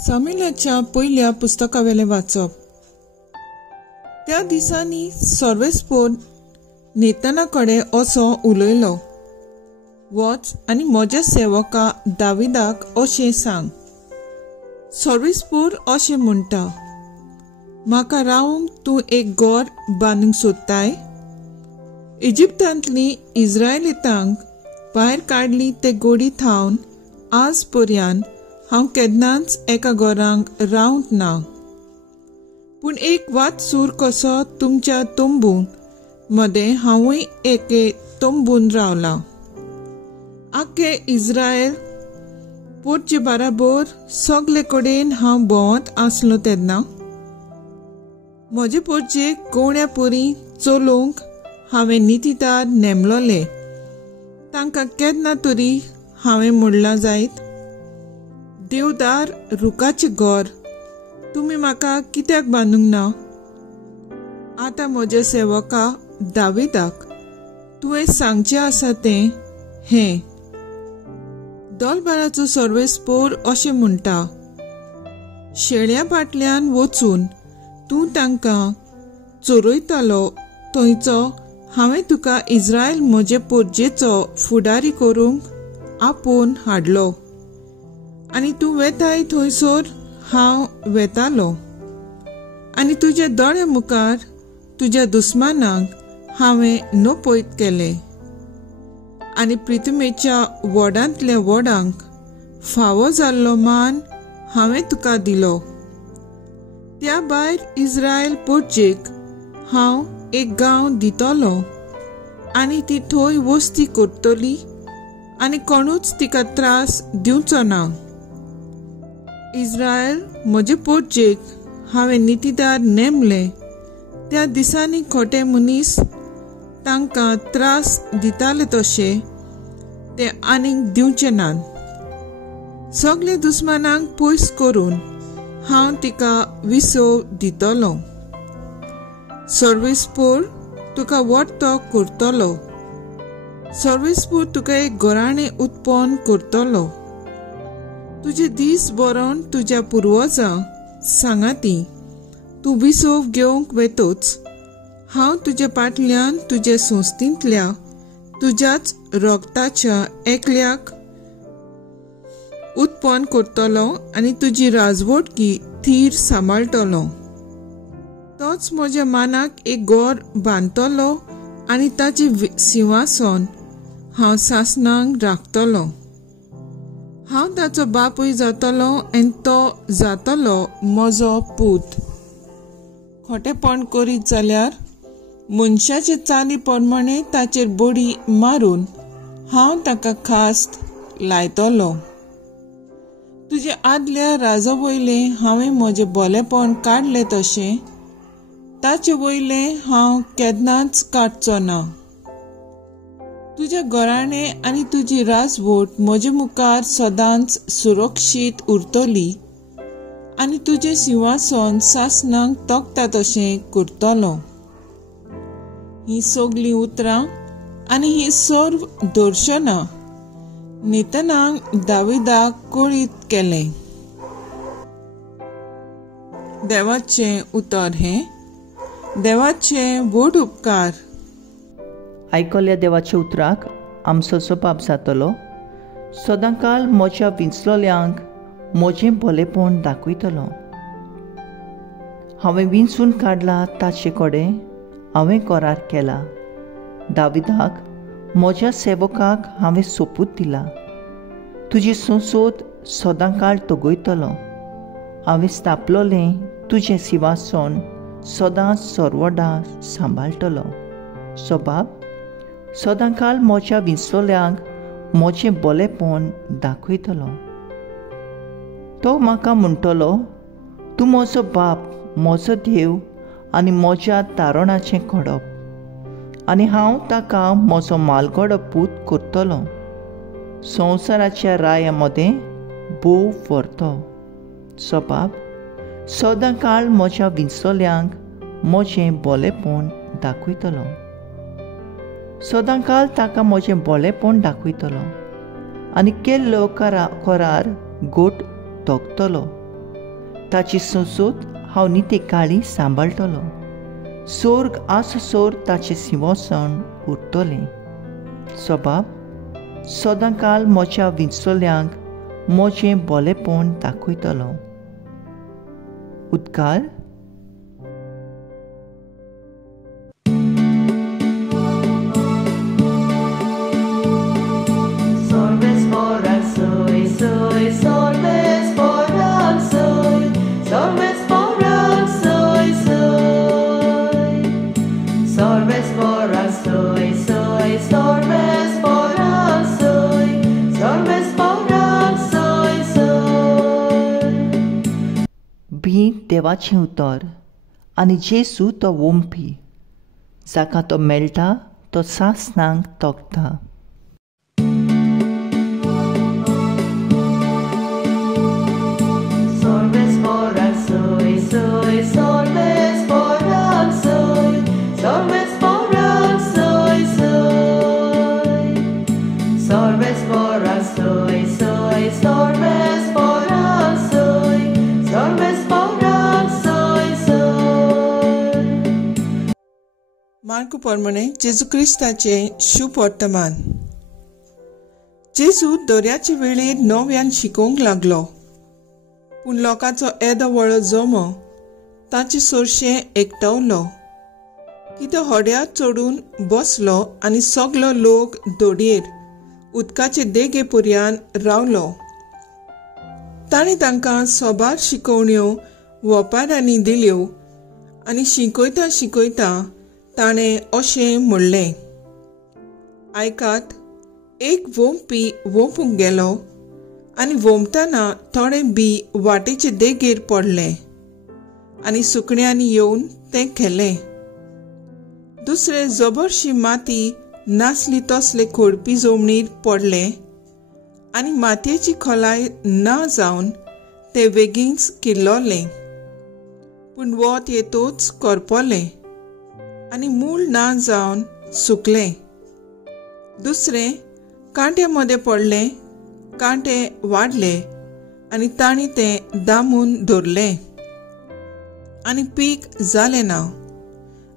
सामुएलाच्या पयल्या पुस्तकावेले वाचप. त्या दिसांनी सर्वेस्पोर नेताना कडेन असो उलयलो, वच आनी म्हज्या सेवका दाविदाक अशें सांग. सर्वेस्पोर अशें म्हणटा, म्हाका रावंक तूं एक घर बांदूंक सोदताय? इजिप्तांतली इस्रायलितांक भायर काडली ते गोडी थावन आज पर्यंत हांव केन्नाच एका घरांक रावंक ना. पूण एक वातसूर कसो तुमच्या तोंबून मदें हांवूय एके तोंबून रावला. आख्खे इस्रायल पोरचे बाराबर सगले कडेन हांव भोंवत आसलो तेन्ना म्हजे पोरचे कोवण्या पोरी चलोवंक हांवें नितीदार नेमलोले. तांकां केन्ना तरी हांवें म्हणलां जायत, देवदार रुखाचें घर तुमी म्हाका कित्याक बांदूंक ना? आतां म्हज्या सेवका दाविदाक तुवें सांगचें आसा तें हें. दोलबाराचो सर्वेस्पोर अशें म्हणटा, शेळ्या फाटल्यान वचून तूं तांकां चोरयतालो थंयचो हांवें तुका इस्रायल म्हजे पोरजेचो फुडारी करूंक आपोवन हाडलो, आनी तूं वेताय थंयसर हांव वेतालो. आनी तुज्या दोळ्या मुखार तुज्या दुस्मानांक हांवें नपयत केलें, आनी प्रिथमेच्या वोडांतल्या वोडांक फावो जाल्लो मान हांवें तुका दिलो. त्या भायर इस्रायल पोरचेक हांव एक गांव दितलो, आनी ती थंय वस्ती करतली, आनी कोणूच तिका त्रास दिवचो ना. इस्रायल म्हजे पोरचेक हांवें नितीदार नेमले त्या दिसांनी खोटे मनीस तांकां त्रास दिताले तशे ते आनीक दिवचे नात. सगले दुस्मानांक पयस करून हांव तिका विसव दितलो. सर्वेस्पोर तुका वट्टो करतलो. सर्वेस्पोर तुका एक घराणें उत्पन्न करतलो. तुजे दीस बरोवन तुज्या पुर्वजां सांगाती तूं विसव घेवंक वेतोच. हांव तुजे फाटल्यान तुजे संस्थींतल्या तुज्याच रोगताच्या एकल्याक उत्पन्न करतलो आनी तुजी राजवटकी थीर सांबाळटलो. तोच म्हज्या मानाक एक घर बांदतलो आनी ताचे सिंहासन हांव सासणांक राखतलो. हांव ताचो बापूय जातलो आनी तो जातलो म्हजो पूत. खोटेपण करीत जाल्यार मनशाचे चाली प्रमाणे ताचेर बडी मारून हांव ताका खास्त लायतलो. तुजे आदल्या राजा वयले हांवें म्हजें भलेपण काडलें तशें ताचे वयले हांव केन्नाच काडचो ना. तुज्या घराणें आनी तुजी राजवट म्हजे मुखार सदांच सुरक्षीत उरतली, आनी तुजें सिंहासन सासणांक तोखता तशें करतलो. ही सगलीं उतरां आनी ही सर्व दर्शनां नेतानाक दाविदाक कळीत केलें. देवाचें उतर हें. देवाचे व्हड उपकार. आयकल्ल्या देवाच्या उतराक आमचो जबाब जातलो, सदांकाळ म्हज्या विंचलोल्यांक म्हजें भलेपण दाखयतलो. हांवें विंचून काडला ताचे कडेन हांवें करार केला. दाविदाक म्हज्या सेवकाक हांवें सोपूत दिला. तुजी संसद सदांकाळ तगयतलो. हांवें स्थापलोलें तुजें सिंहासन सदांच सर्वदा सांबाळटलो. सबाब, सदांकाळ म्हज्या विंचलोल्यांक म्हजें भलेपण दाखयतलो. तो म्हाका म्हणटलो, तूं म्हजो बाप, म्हजो देव आनी म्हज्या तारणाचें कडप, आनी हांव ताका म्हजो मालगडो पूत करतलो. संवसाराच्या राया मदें बोव व्हरतो. सबाब, सदांकाळ म्हज्या विंचलोल्यांक म्हजें भलेपण दाखयतलो. सदांकाळ ताका म्हजें भलेपण दाखयतलो आनी केल्लो करार गोट तोखतलो. ताची सोसूत हांव निते काळी सांबाळटलो. सोर्ग आससोर ताचें सिंहासन उरतलें. सोबाब सदां काल म्हज्या विंचोल्यांक म्हजें बोलेपण दाखयतलो. उद्गार. भी देवाचें उतर आनी जेसू तो वोंपी, जाका तो मेळटा तो सासणांक तोखता. मार्क प्रमाणे जेजू क्रिस्ताचे शुभ वर्तमान. जेजू दर्याचे वेळेर नव्यान शिकोवंक लागलो, पूण लोकांचो येदो व्हडलो जमो ताचे सोरशें एकटवलो की तो होड्यार चडून बसलो आनी सगलो लोक दोडयेर उदकाचे देगे पर्यान रावलो. ताणें तांकां सोबार शिकोवण्यो वोपारांनी दिल्यो आनी शिकयता शिकयता ताणें अशें म्हणलें, आयकात, एक वोंपी वोंपूंक गेलो आनी वोंपतना थोडे बी वाटेचे देगेर पडले आनी सुकण्यांनी येवन तें खेले. दुसरे जबरशी माती नासली तसले खोडपी जमनीर पडले आनी मातयेची खोलाय ना जावन ते बेगीनच किल्लोले, पूण वत येतूच करपोले आनी मूळ ना जावन सुकले. दुसरे कांट्या मदें पडले, कांटे वाडले आनी तांणी ते दामून धरले आनी पीक जालें ना.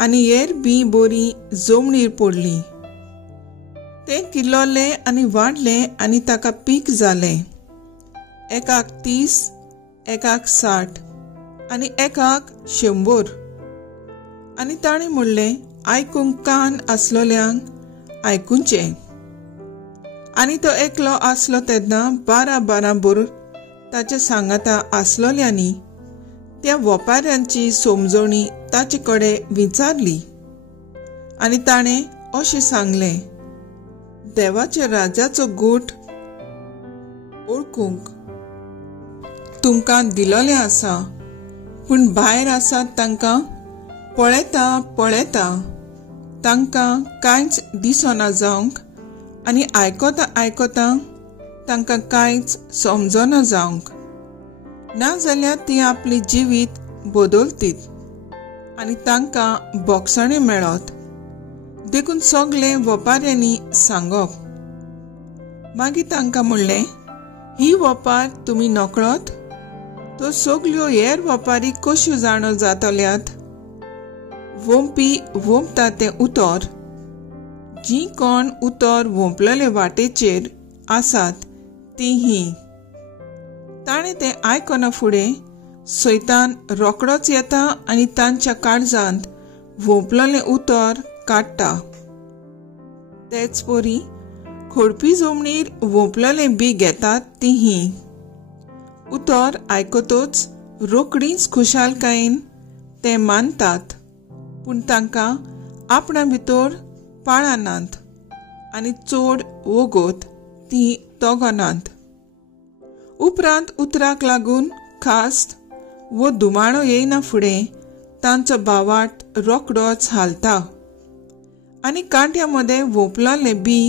आनी हेर बी बरी जमनीर पडली, ते किल्लोले आनी वाडले आनी ताका पीक जालें. एकाक 30, एकाक 60 आनी एकाक 100. आनी ताणें म्हणलें, आयकूंक कान आसलोल्यांक आयकुचें. आनी तो एकलो आसलो तेन्ना 12 बोर ताच्या सांगाता आसलोल्यांनी त्या वोपाऱ्यांची समजणी ताचे कडेन विचारली आनी ताणें अशें सांगलें, देवाच्या राजाचो गूठ ओळखूंक तुमकां दिलोलें आसा, पूण भायर आसात तांकां पळयता तांकां कांयच दिसना जावंक आनी आयकोता तांकां कांयच समजना जावंक. नाजाल्यार ती आपली जिवीत बदलतीत आनी तांकां बोगसणे मेळत देखून सगळे वोपाऱ्यांनी सांगप. मागीर तांकां म्हणलें, ही वोपार तुमी नकळत, तो सगल्यो हेर वोपारी कश्यो जाणो जातल्यात. वोंपी वोंपता तें उतर, जीं कोण उतर वोंपलेले वाटेचेर आसात तीं हीं. ताणें तें आयकना फुडें सैतान रोकडोच येता आनी तांच्या काळजांत वोंपलेलें उतर काडटा. तेच परी खोडपी जमनीर वोंपलेलें बी घेतात तीं हीं. उतर आयकतूच रोकडीच खुशालकायेन ते मानतात, पूण तांकां आपणा भितर पाळनात आनी चड वोगोत ती तोगनात. उपरांत उतराक लागून खास्त वो दुमाळो येयना फुडें तांचो बावाट रोकडोच हालता आनी कांट्या मदें वोंपलेले बी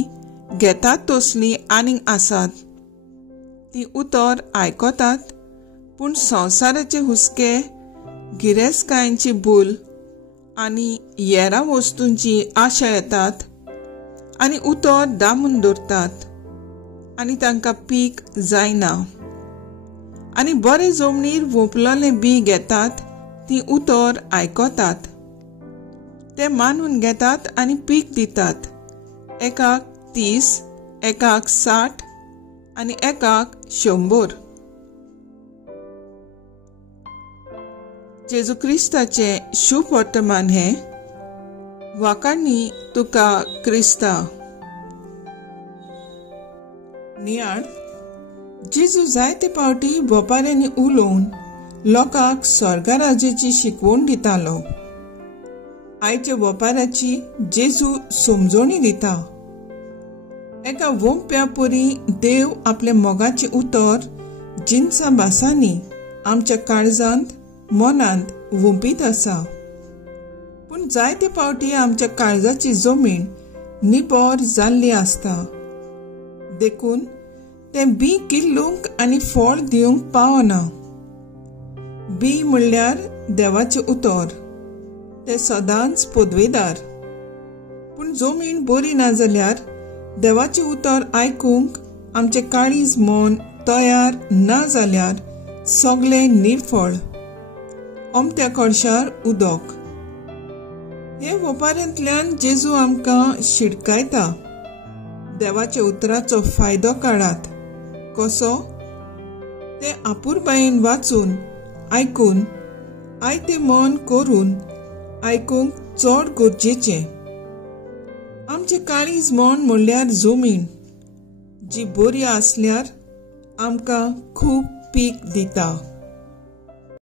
घेतात तसलीं आनीक आसात. ती उतर आयकतात, पूण संवसाराचे हुस्के, गिरेस्तकायांची भूल आनी हेरां वस्तूंची आशा येतात आनी उतर दामून दवरतात आनी तांकां पीक जायना. आनी बरे जमनीर वोपलोले बी घेतात, ती उतर आयकोतात. ते मानून घेतात आनी पीक दितात. एकाक 30, एकाक 60 आनी एकाक 100. जेजू क्रिस्ताचे शुभ वर्तमान हे वाकाडणी तुका क्रिस्ता. नियाळ जेजू जायते पावटी बोपाऱ्यांनी उलोवन लोकांक स्वर्गराज्याची शिकवण दितालो. आयच्या बोपाराची जेजू समजोणी दिता. एका वोंप्या परी देव आपल्या मोगाचे उतर जिन्सा भासांनी आमच्या काळजांत मनांत वोंपीत आसा. पूण जायते पावटी आमच्या काळजाची जमीन निबोर जाल्ली आसता. देखून ते बी किल्लूंक आनी फळ दिवंक पावना. बी म्हणल्यार देवाचे उतर, ते सदांच पदवेदार. पूण जमीन बरी ना जाल्यार देवाचे उतर आयकूंक आमचे काळीज मन तयार ना जाल्यार सगळे निर्फळ, ओमत्या कळशार उदक. हे वोपाऱ्यांतल्यान जेजू आमकां शिडकायता. देवाच्या उतराचो फायदो काडात. कसो? ते आपुरबायेन वाचून आयकून आयते मन करून आयकूंक चड गरजेचें. आमचे काळीज मन म्हणल्यार जमीन, जी बरी आसल्यार आमकां खूब पीक दिता.